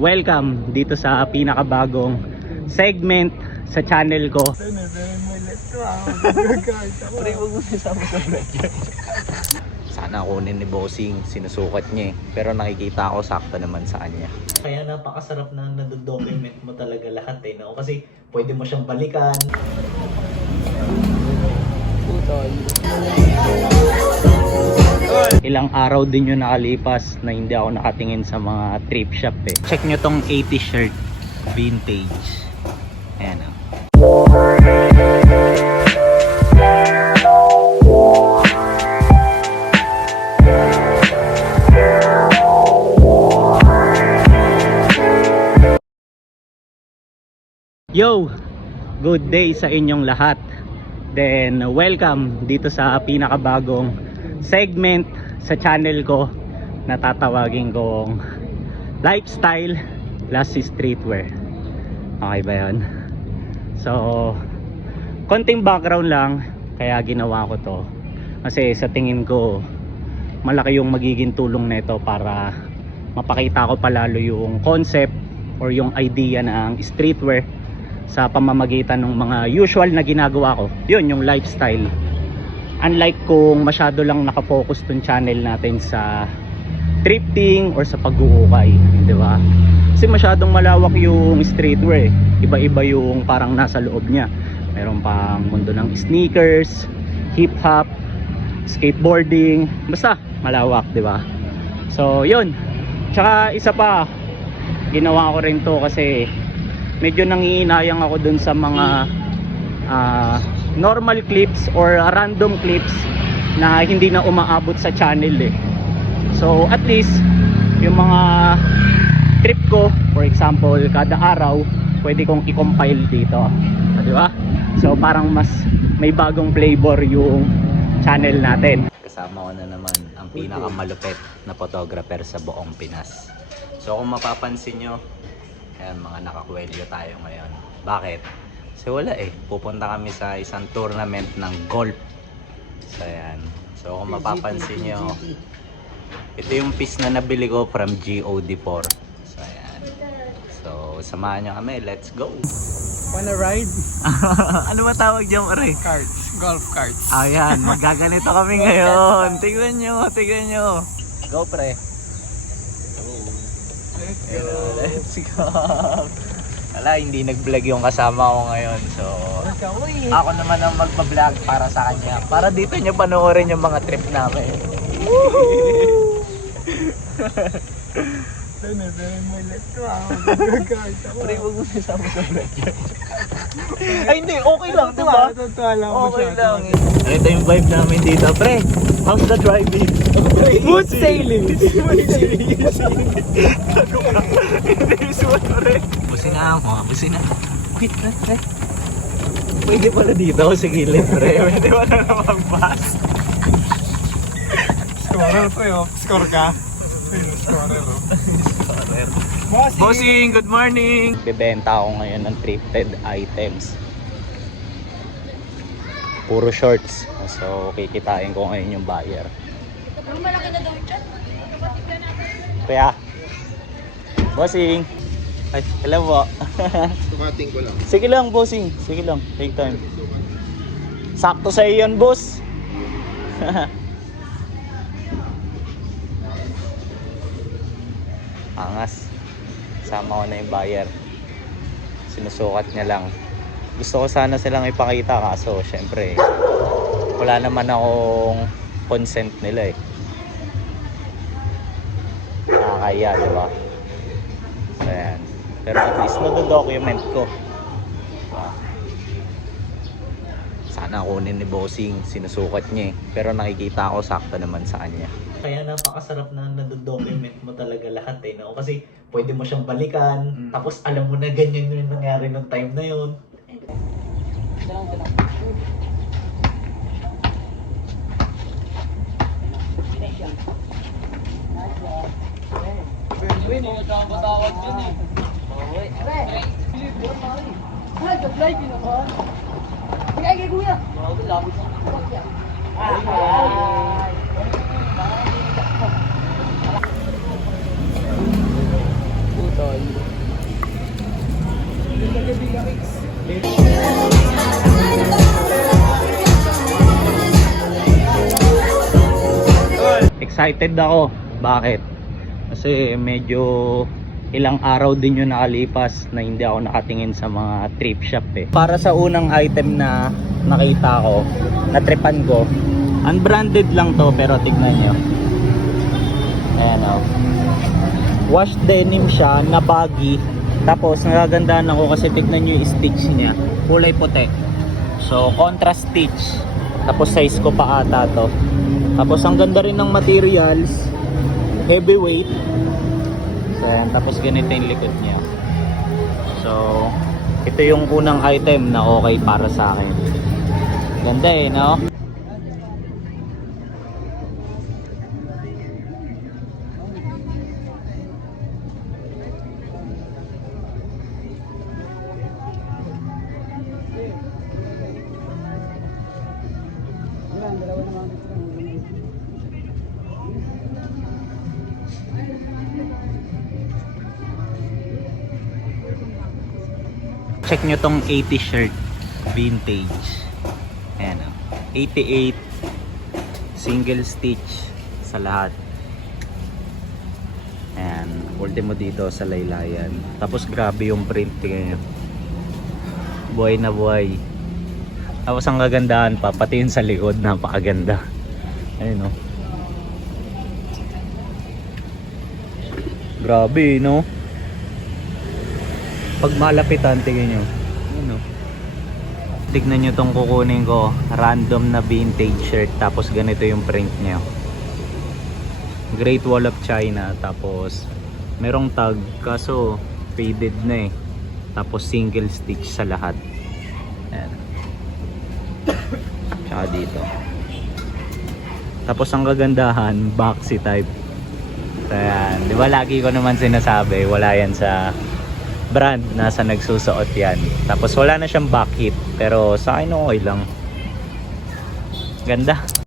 Welcome dito sa pinakabagong segment sa channel ko. Sana kunin ni Bossing, sinusukat niya pero nakikita ako sakto naman sa kanya. Kaya napakasarap na nado-document mo talaga lahat no? Kasi pwede mo siyang balikan. Ilang araw din yung nakalipas na hindi ako nakatingin sa mga thrift shop Check nyo tong 80 shirt, vintage. Ayan Yo! Good day sa inyong lahat. Then welcome dito sa pinakabagong segment sa channel ko na tatawagin kong Lifestyle plus Streetwear. Okay ba yun? So konting background lang kaya ginawa ko to kasi sa tingin ko malaki yung magiging tulong nito para mapakita ko palalo yung concept or yung idea ng streetwear sa pamamagitan ng mga usual na ginagawa ko. Yun yung lifestyle. Unlike kung masyado lang nakafocus tong channel natin sa thrifting or sa pag-uukay, di ba? Kasi masyadong malawak yung streetwear. Iba-iba yung parang nasa loob niya. Meron pang mundo ng sneakers, hip-hop, skateboarding, basta malawak, di ba? So, yun. Tsaka isa pa, ginawa ko rin to kasi medyo nangihinayang ako dun sa mga normal clips or random clips na hindi na umaabot sa channel So at least yung mga trip ko, for example kada araw pwede kong i-compile dito, di ba? So parang mas may bagong flavor yung channel natin. Kasama ko na naman ang pinakamalupit na photographer sa buong Pinas. So kung mapapansin nyo, ayan, mga nakakwelyo tayo ngayon. Bakit? Kasi wala pupunta kami sa isang tournament ng golf. So ayan. So kung mapapansin nyo, ito yung piece na nabili ko from GOD4. So ayan. So samahan nyo kami. Let's go! Wanna ride? Ano ba tawag dyan, pare? Carts. Golf carts. Ayan, magaganito kami ngayon. Tignan nyo, tignan nyo. Go, pre. Let's go. Wala, hindi nag-vlog yung kasama ko ngayon. So, ako naman ang magpa-vlog para sa kanya. Para dito nyo panoorin yung mga trip namin. Pre, huwag mo sasama sa vlog yan. Ay, hindi. Okay lang, diba? Okay lang. Ito yung vibe namin dito, pre. How's the driving? Smooth sailing. Busin na ako, busin na. Wait, pre. Pwede pala dito sa gilid, pre. Pwede pala na mag-bus. Scorer to yun. Score ka? Scorer oh. Bossing, good morning! Bibenta ako ngayon ng thrifted items. Puro shorts. So, kikitain ko ngayon yung buyer. Malaki na daw dyan. Kaya, Bossing! Ay, hello po. Tumating ko lang. Sige lang, Bossing. Sige lang, take time. Sakto sa iyo yan, boss. Angas. Sama ko na yung buyer. Sinusukat niya lang. Gusto ko sana silang ipakita kaso syempre wala naman akong consent nila nakakaya, diba? So ayan. Pero at least nado-document ko. Sana kunin ni Bossing, sinusukat niya pero nakikita ko sakto naman sa kanya. Kaya napakasarap na nado-document mo talaga lahat no? Kasi pwede mo siyang balikan, tapos alam mo na ganyan yung nangyari ng time na yun. Tol. Excited ako. Bakit? Kasi medyo ilang araw din yung nakalipas na hindi ako nakatingin sa mga thrift shop eh. Para sa unang item na nakita ko, natripan ko, unbranded lang to pero tignan nyo. Ayan o. Wash denim siya na baggy. Tapos nagagandahan ako kasi tignan nyo yung stitch niya. Kulay puti. So contrast stitch. Tapos size ko pa ata to. Tapos ang ganda rin ng materials. Heavyweight. So ayan. Tapos ganito yung likod niya. So ito yung unang item na okay para sa akin. Ganda eh, no? Check nyo tong 80 shirt vintage. Ayan o. 88 single stitch sa lahat. Ayan. Ultimo dito sa laylayan. Tapos grabe yung print. Tingnan nyo. Buhay na buhay. Tapos ang kagandahan pa, pati yun sa likod, napakaganda. Ayun o. Grabe, no? Pag malapitan, tingnan nyo. Ayun o. Tignan nyo tong kukunin ko. Random na vintage shirt. Tapos ganito yung print niya. Great Wall of China. Tapos merong tag. Kaso faded na eh. Tapos single stitch sa lahat. Ayan. Tsaka dito. Tapos ang kagandahan, boxy type. Ayan. Di ba lagi ko naman sinasabi, wala yan sa brand nasa nagsusuot yan. Tapos wala na siyang back hit. Pero sa akin okay lang. Ganda.